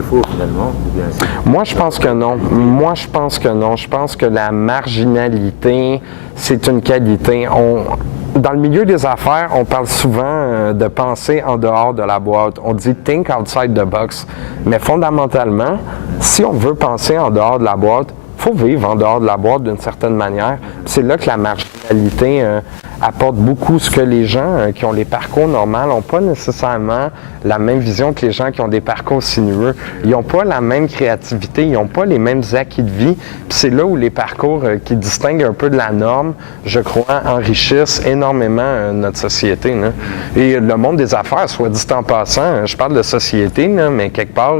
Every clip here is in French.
défaut finalement? Ou bien Moi, je pense que non. Moi, je pense que non. Je pense que la marginalité, c'est une qualité. Dans le milieu des affaires, on parle souvent de penser en dehors de la boîte. On dit « think outside the box ». Mais fondamentalement, si on veut penser en dehors de la boîte, il faut vivre en dehors de la boîte d'une certaine manière. C'est là que la marginalité apporte beaucoup. Ce que les gens qui ont les parcours normaux n'ont pas nécessairement la même vision que les gens qui ont des parcours sinueux. Ils n'ont pas la même créativité, ils n'ont pas les mêmes acquis de vie. Puis c'est là où les parcours qui distinguent un peu de la norme, je crois, enrichissent énormément notre société. Là. Et le monde des affaires, soit dit en passant, je parle de société, là, mais quelque part,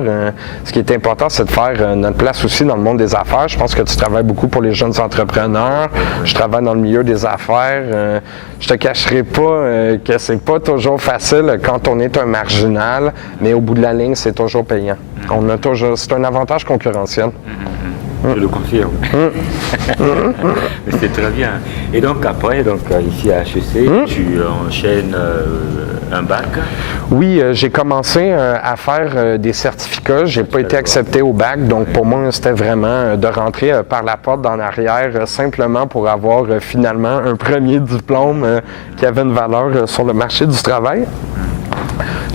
ce qui est important, c'est de faire notre place aussi dans le monde des affaires. Je pense que tu travailles beaucoup pour les jeunes entrepreneurs. Je travaille dans le milieu des affaires. Je te cacherai pas que c'est pas toujours facile quand on est un marginal, mais au bout de la ligne, c'est toujours payant. On a toujours, c'est un avantage concurrentiel. Je le confirme. Mais c'est très bien. Et donc après, ici à HEC, tu enchaînes un bac? Oui, j'ai commencé à faire des certificats. J'ai pas été accepté au bac, donc pour moi, c'était vraiment de rentrer par la porte d'en arrière, simplement pour avoir finalement un premier diplôme qui avait une valeur sur le marché du travail.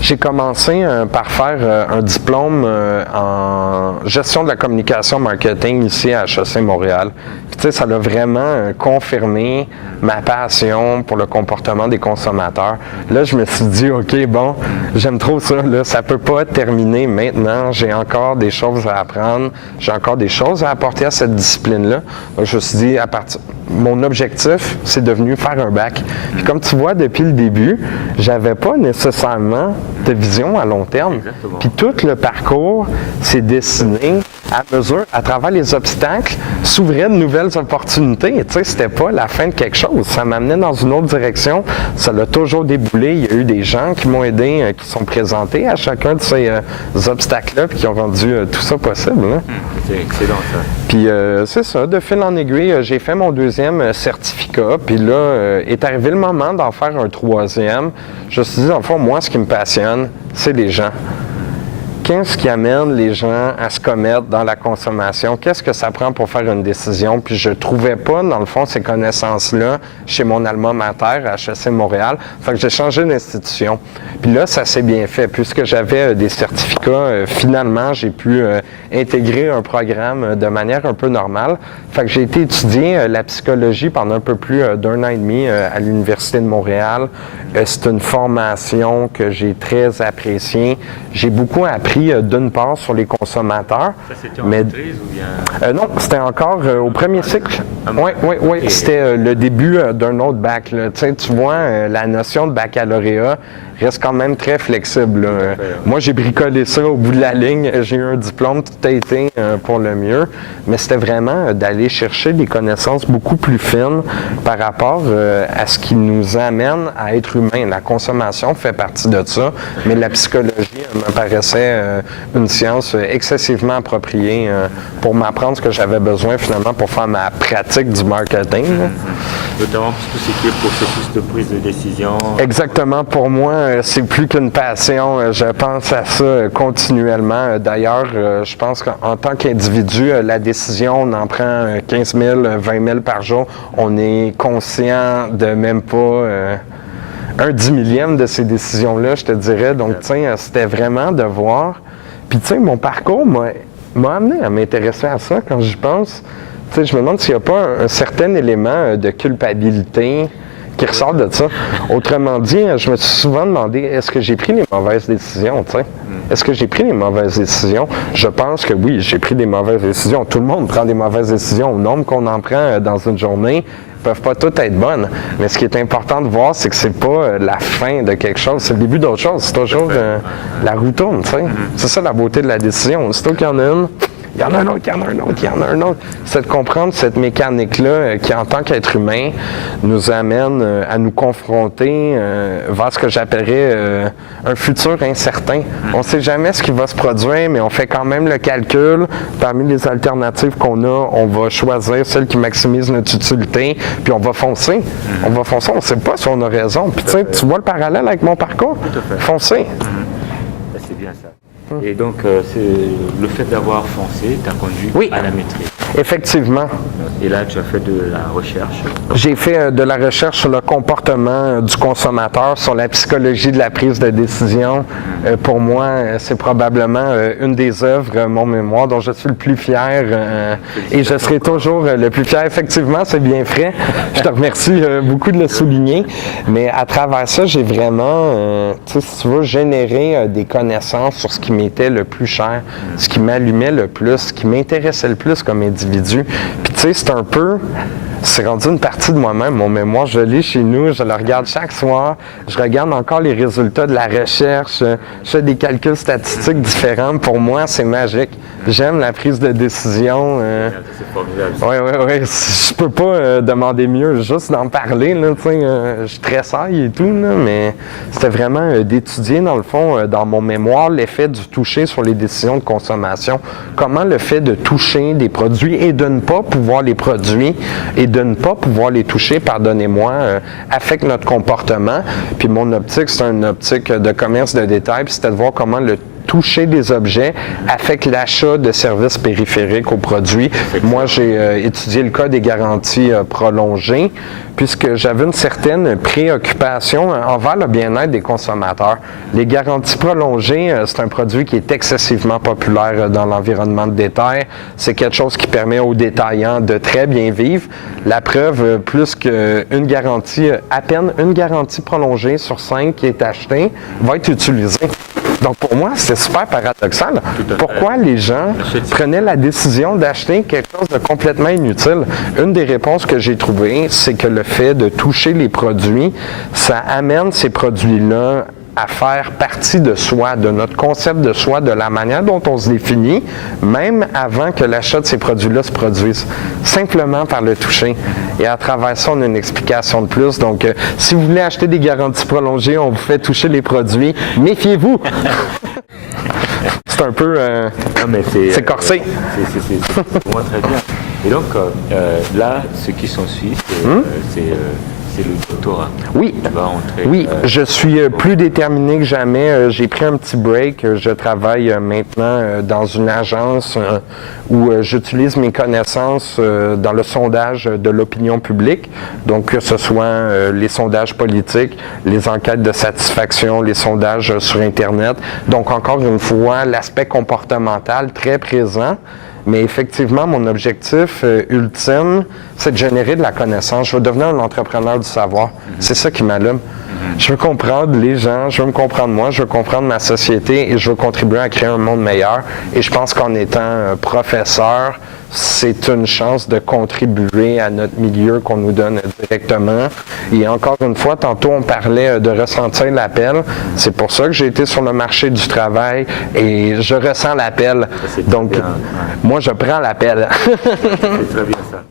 J'ai commencé par faire un diplôme en gestion de la communication marketing ici à HEC Montréal. Puis, tu sais, ça a vraiment confirmé ma passion pour le comportement des consommateurs. Là, je me suis dit, OK, bon, j'aime trop ça, là, ça peut pas terminer maintenant. J'ai encore des choses à apprendre, j'ai encore des choses à apporter à cette discipline-là. Donc, je me suis dit, mon objectif, c'est devenu faire un bac. Puis comme tu vois, depuis le début, j'avais pas nécessairement de vision à long terme. Exactement. Puis tout le parcours s'est dessiné à mesure, à travers les obstacles, s'ouvraient de nouvelles opportunités. Tu sais, c'était pas la fin de quelque chose. Ça m'amenait dans une autre direction. Ça l'a toujours déboulé. Il y a eu des gens qui m'ont aidé, qui sont présentés à chacun de ces obstacles-là, puis qui ont rendu tout ça possible. Hein. C'est excellent, ça. Puis c'est ça, de fil en aiguille, j'ai fait mon deuxième certificat, puis là, est arrivé le moment d'en faire un troisième. Je me suis dit, en fond, moi, ce qui me passionne, c'est les gens. Qu'est-ce qui amène les gens à se commettre dans la consommation? Qu'est-ce que ça prend pour faire une décision? Puis je ne trouvais pas, dans le fond, ces connaissances-là chez mon alma mater à HEC Montréal. Fait que j'ai changé d'institution. Puis là, ça s'est bien fait. Puisque j'avais des certificats, finalement, j'ai pu intégrer un programme de manière un peu normale. Fait que j'ai été étudier la psychologie pendant un peu plus d'1 an et demi à l'Université de Montréal. C'est une formation que j'ai très appréciée. J'ai beaucoup appris d'une part sur les consommateurs. Ça, c'était en maîtrise ou bien? Non, c'était encore au premier cycle. Oui. Okay. C'était le début d'un autre bac. Là. Tu vois, la notion de baccalauréat reste quand même très flexible. Là. Moi, j'ai bricolé ça au bout de la ligne. J'ai eu un diplôme, tout a été pour le mieux. Mais c'était vraiment d'aller chercher des connaissances beaucoup plus fines par rapport à ce qui nous amène à être humain. La consommation fait partie de ça, mais la psychologie me paraissait une science excessivement appropriée pour m'apprendre ce que j'avais besoin finalement pour faire ma pratique du marketing. Notamment tout ce qui est processus de prise de décision. Exactement. Pour moi, c'est plus qu'une passion. Je pense à ça continuellement. D'ailleurs, je pense qu'en tant qu'individu, la décision, on en prend 15 000, 20 000 par jour. On est conscient de même pas un 10 millième de ces décisions-là, je te dirais. Donc, tu sais, c'était vraiment de voir. Puis, tu sais, mon parcours m'a amené à m'intéresser à ça quand j'y pense. Tu sais, je me demande s'il n'y a pas un certain élément de culpabilité qui ressort de ça. Autrement dit, je me suis souvent demandé, est-ce que j'ai pris les mauvaises décisions, tu sais? Est-ce que j'ai pris les mauvaises décisions? Je pense que oui, j'ai pris des mauvaises décisions. Tout le monde prend des mauvaises décisions. Au nombre qu'on en prend dans une journée, peuvent pas toutes être bonnes. Mais ce qui est important de voir, c'est que c'est pas la fin de quelque chose, c'est le début d'autre chose. C'est toujours la roue tourne, tu sais. C'est ça la beauté de la décision. Aussitôt qu'il y en a une, il y en a un autre, il y en a un autre, il y en a un autre. C'est de comprendre cette mécanique-là qui, en tant qu'être humain, nous amène à nous confronter vers ce que j'appellerais un futur incertain. On ne sait jamais ce qui va se produire, mais on fait quand même le calcul. Parmi les alternatives qu'on a, on va choisir celle qui maximise notre utilité, puis on va foncer. On va foncer, on ne sait pas si on a raison. Puis tu vois le parallèle avec mon parcours? Tout à fait. Foncer. C'est bien ça. Et donc, c'est le fait d'avoir foncé t'a conduit Oui. à la maîtrise. Effectivement. Et là, tu as fait de la recherche. J'ai fait de la recherche sur le comportement du consommateur, sur la psychologie de la prise de décision. Pour moi, c'est probablement une des œuvres, mon mémoire, dont je suis le plus fier et je serai toujours le plus fier. Effectivement, c'est bien frais. Je te remercie beaucoup de le souligner. Mais à travers ça, j'ai vraiment, si tu veux, généré des connaissances sur ce qui m'était le plus cher, ce qui m'allumait le plus, ce qui m'intéressait le plus comme individu. Puis tu sais, c'est rendu une partie de moi-même. Mon mémoire, je l'ai chez nous, je le regarde chaque soir, je regarde encore les résultats de la recherche, je fais des calculs statistiques différents. Pour moi, c'est magique. J'aime la prise de décision. C'est formidable. Oui. Je peux pas demander mieux, juste d'en parler. Là, je tressaille et tout, là, mais c'était vraiment d'étudier, dans le fond, dans mon mémoire, l'effet du toucher sur les décisions de consommation. Comment le fait de toucher des produits et de ne pas pouvoir les produire et de ne pas pouvoir les toucher, pardonnez-moi, affecte notre comportement. Puis mon optique, c'est une optique de commerce de détail, puis c'était de voir comment le toucher des objets affecte l'achat de services périphériques aux produits. Moi, j'ai étudié le cas des garanties prolongées, puisque j'avais une certaine préoccupation envers le bien-être des consommateurs. Les garanties prolongées, c'est un produit qui est excessivement populaire dans l'environnement de détail. C'est quelque chose qui permet aux détaillants de très bien vivre. La preuve, plus qu'une garantie, à peine une garantie prolongée sur 5 qui est achetée, va être utilisée. Donc pour moi, c'est super paradoxal. Pourquoi les gens prenaient la décision d'acheter quelque chose de complètement inutile? Une des réponses que j'ai trouvées, c'est que le fait de toucher les produits, ça amène ces produits-là à faire partie de soi, de notre concept de soi, de la manière dont on se définit, même avant que l'achat de ces produits-là se produise, simplement par le toucher. Et à travers ça, on a une explication de plus. Donc, si vous voulez acheter des garanties prolongées, on vous fait toucher les produits, méfiez-vous! C'est un peu... c'est corsé. C'est pour moi très bien. Et donc, là, ce qui s'ensuit, c'est le doctorat. Oui, Tu vas entrer, oui, je suis plus déterminé que jamais. J'ai pris un petit break. Je travaille maintenant dans une agence où j'utilise mes connaissances dans le sondage de l'opinion publique. Donc, que ce soit les sondages politiques, les enquêtes de satisfaction, les sondages sur Internet. Donc, encore une fois, l'aspect comportemental très présent. Mais effectivement, mon objectif ultime, c'est de générer de la connaissance. Je veux devenir un entrepreneur du savoir. C'est ça qui m'allume. Je veux comprendre les gens, je veux me comprendre moi, je veux comprendre ma société et je veux contribuer à créer un monde meilleur. Et je pense qu'en étant professeur, c'est une chance de contribuer à notre milieu qu'on nous donne directement. Et encore une fois, tantôt on parlait de ressentir l'appel. C'est pour ça que j'ai été sur le marché du travail et je ressens l'appel. Donc, moi, je prends l'appel. C'est très bien ça.